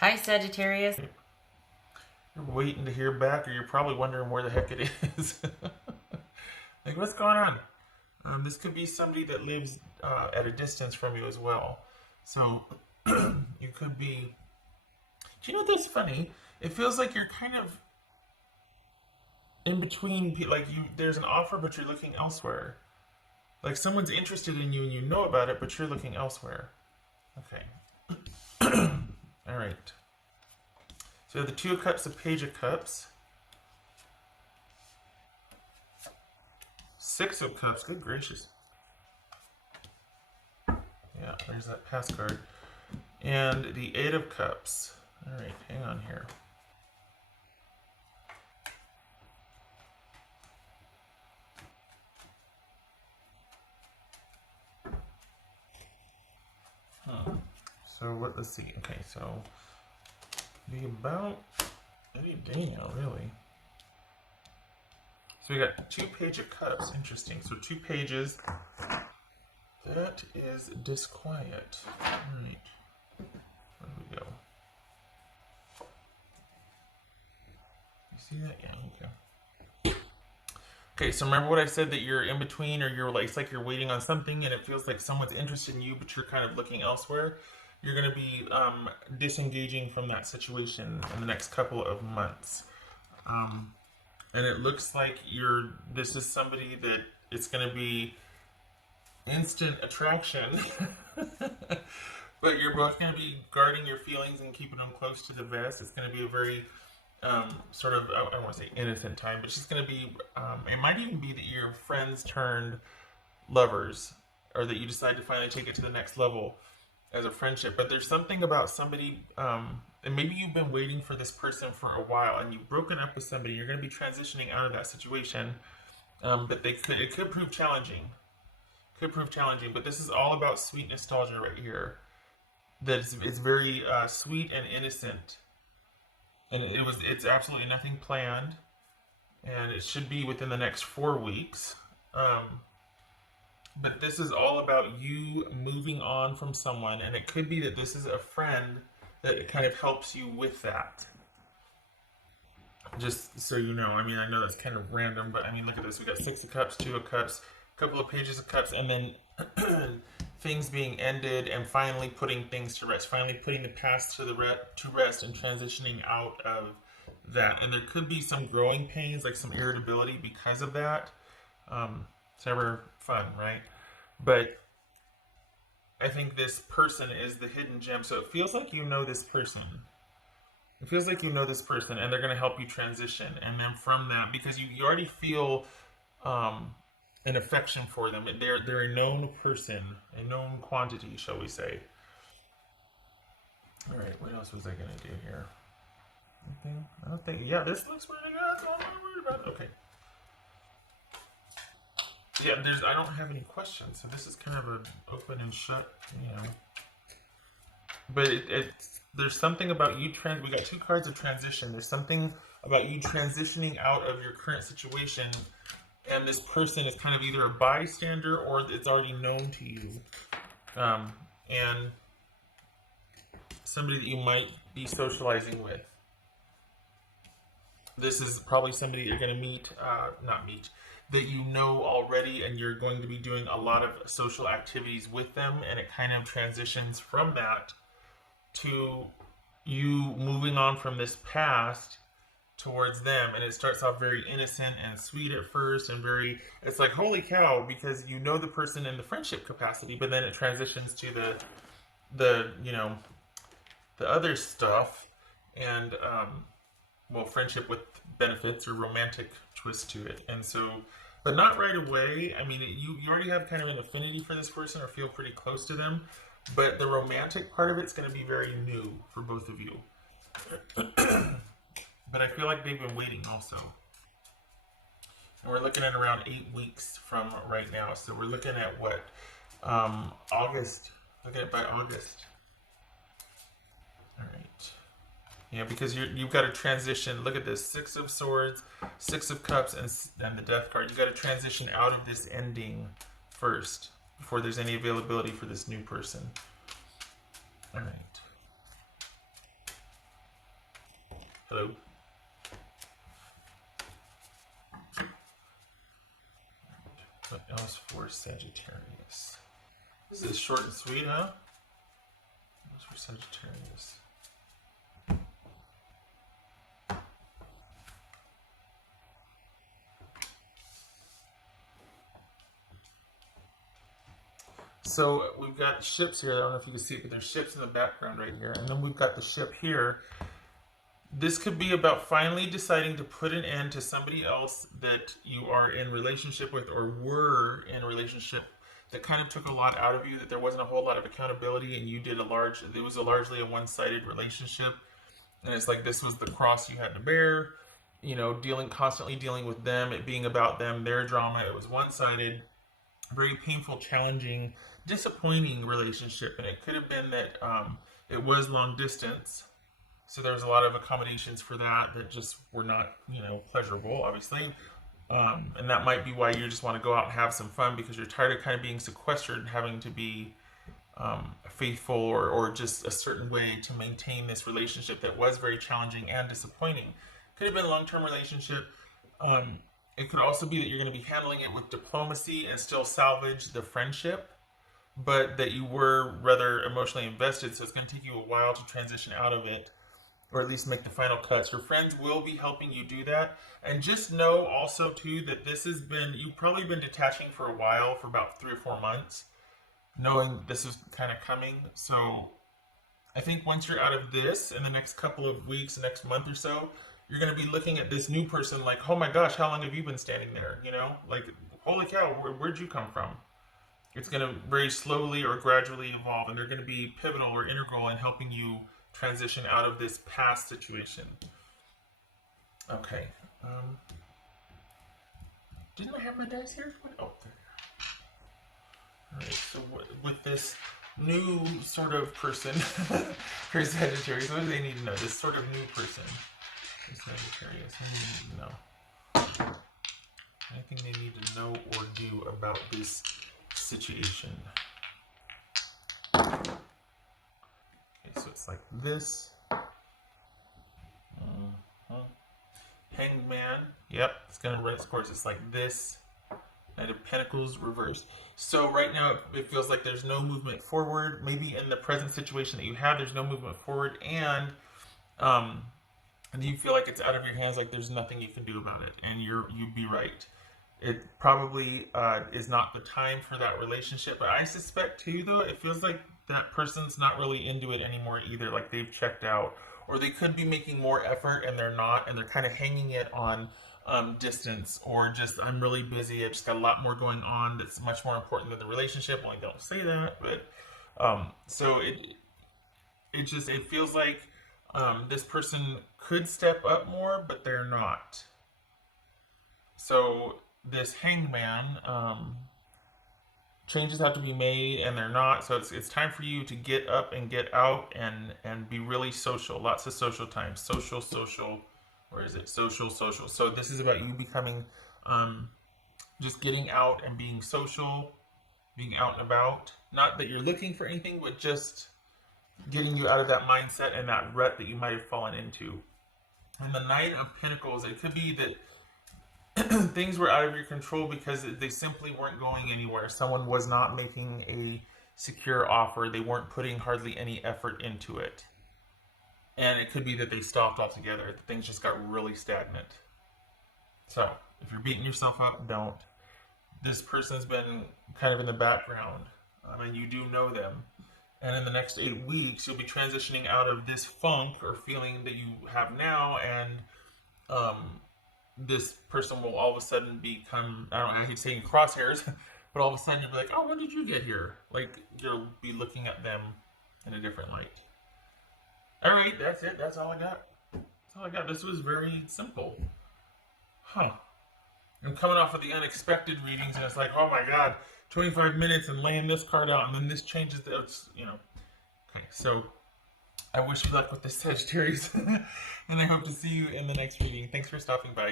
Hi, Sagittarius. You're waiting to hear back, or you're probably wondering where the heck it is. Like, what's going on? This could be somebody that lives at a distance from you as well. So, you could be. Do you know what's funny? It feels like you're kind of in between. Like, there's an offer, but you're looking elsewhere. Like, someone's interested in you and you know about it, but you're looking elsewhere. Okay. All right. So, we have the Two of Cups, the Page of Cups. Six of Cups, good gracious. Yeah, there's that pass card. And the Eight of Cups. Alright, hang on here. So let's see. Okay, so the about any day now, really. So we got two Page of Cups. Interesting. So two pages. That is disquiet. Alright. Where do we go? You see that? Yeah, okay. Okay, so remember what I said, that you're in between, or you're like, it's like you're waiting on something and it feels like someone's interested in you, but you're kind of looking elsewhere. You're going to be disengaging from that situation in the next couple of months. And it looks like this is somebody that it's going to be instant attraction, but you're both going to be guarding your feelings and keeping them close to the vest. It's going to be a very sort of, I don't want to say innocent time, but it's just going to be, it might even be that your friends turned lovers, or that you decide to finally take it to the next level as a friendship. But there's something about somebody, and maybe you've been waiting for this person for a while, and you've broken up with somebody. You're going to be transitioning out of that situation, but it could prove challenging. Could prove challenging, but this is all about sweet nostalgia right here. That it's very sweet and innocent, and it's absolutely nothing planned, and it should be within the next 4 weeks. But this is all about you moving on from someone, and it could be that this is a friend that kind of helps you with that. Just so you know, I mean, I know that's kind of random, but I mean, look at this. We got Six of Cups, Two of Cups, a couple of Pages of Cups, and then things being ended, and finally putting things to rest. Finally putting the past to rest and transitioning out of that. And there could be some growing pains, like some irritability because of that. It's never fun, right? But I think this person is the hidden gem. So it feels like you know this person. It feels like you know this person, and they're going to help you transition. And then from that, because you already feel an affection for them, they're a known person, a known quantity, shall we say? All right, what else was I going to do here? Anything? I don't think. Yeah, this looks really good. That's all I'm worried about. Okay. Yeah, I don't have any questions, so this is kind of an open and shut, you know. But there's something about you we got two cards of transition. There's something about you transitioning out of your current situation, and this person is kind of either a bystander or it's already known to you, and somebody that you might be socializing with. This is probably somebody you're going to not meet, that you know already, and you're going to be doing a lot of social activities with them, and it kind of transitions from that to you moving on from this past towards them, and it starts off very innocent and sweet at first, and it's like, holy cow, because you know the person in the friendship capacity, but then it transitions to the the other stuff, and well, friendship with benefits or romantic twist to it. And so, but not right away. I mean, you already have kind of an affinity for this person or feel pretty close to them, but the romantic part of it's going to be very new for both of you. But I feel like they've been waiting also. And we're looking at around 8 weeks from right now. So we're looking at what? August. Looking at by August. All right. Yeah, because you've got to transition. Look at this: Six of Swords, Six of Cups, and the Death card. You've got to transition out of this ending first before there's any availability for this new person. All right. else for Sagittarius? This is short and sweet, huh? What's for Sagittarius? So we've got ships here. I don't know if you can see it, but there's ships in the background right here. And then we've got the ship here. This could be about finally deciding to put an end to somebody else that you are in relationship with or were in a relationship that kind of took a lot out of you, that there wasn't a whole lot of accountability and you did it was largely a one-sided relationship. And it's like this was the cross you had to bear, you know, constantly dealing with them, it being about them, their drama. It was one-sided, very painful, challenging, disappointing relationship. And it could have been that it was long distance. So there was a lot of accommodations for that just were not, you know, pleasurable, obviously. And that might be why you just want to go out and have some fun, because you're tired of kind of being sequestered and having to be faithful or just a certain way to maintain this relationship that was very challenging and disappointing. Could have been a long-term relationship. It could also be that you're going to be handling it with diplomacy and still salvage the friendship, but that you were rather emotionally invested, so it's going to take you a while to transition out of it, or at least make the final cuts. Your friends will be helping you do that. And just know also too that you've probably been detaching for a while, for about 3 or 4 months, knowing this is kind of coming. So I think once you're out of this in the next couple of weeks, next month or so, you're going to be looking at this new person like, oh my gosh, how long have you been standing there? You know, like, holy cow, where'd you come from? It's going to very slowly or gradually evolve, and they're going to be pivotal or integral in helping you transition out of this past situation. Okay. Didn't I have my dice here? Oh, there. Alright, so with this new sort of person for Sagittarius, what do they need to know? This sort of new person for Sagittarius, what do they need to know? Anything they need to know or do about this situation? Okay, so it's like this. Hanged Man. Yep, it's gonna run its course. It's like this. Knight of Pentacles reversed. So right now it feels like there's no movement forward. Maybe in the present situation that you have, there's no movement forward, and you feel like it's out of your hands, like there's nothing you can do about it. And you'd be right. It probably is not the time for that relationship. But I suspect too, though, it feels like that person's not really into it anymore either. Like they've checked out, or they could be making more effort and they're not, and they're kind of hanging it on distance, or just, I'm really busy, I just got a lot more going on that's much more important than the relationship. Well, I don't say that, but so it feels like this person could step up more, but they're not. So this Hanged Man, changes have to be made, and they're not. So it's time for you to get up and get out and be really social. Lots of social time. Social. Where is it? Social. So this is about you becoming, just getting out and being social, being out and about. Not that you're looking for anything, but just getting you out of that mindset and that rut that you might have fallen into. And the Knight of Pentacles, it could be that things were out of your control because they simply weren't going anywhere. Someone was not making a secure offer. They weren't putting hardly any effort into it. And it could be that they stopped altogether. Things just got really stagnant. So, if you're beating yourself up, don't. This person's been kind of in the background. And you do know them. And in the next 8 weeks, you'll be transitioning out of this funk or feeling that you have now, and this person will all of a sudden become, I hate saying crosshairs, but all of a sudden you'll be like, oh, when did you get here? Like, you'll be looking at them in a different light. All right, that's it. That's all I got. That's all I got. This was very simple. Huh. I'm coming off of the unexpected readings, and it's like, oh my God, 25 minutes and laying this card out, and then this changes. Okay, so I wish you luck with this, Sagittarius, and I hope to see you in the next reading. Thanks for stopping by.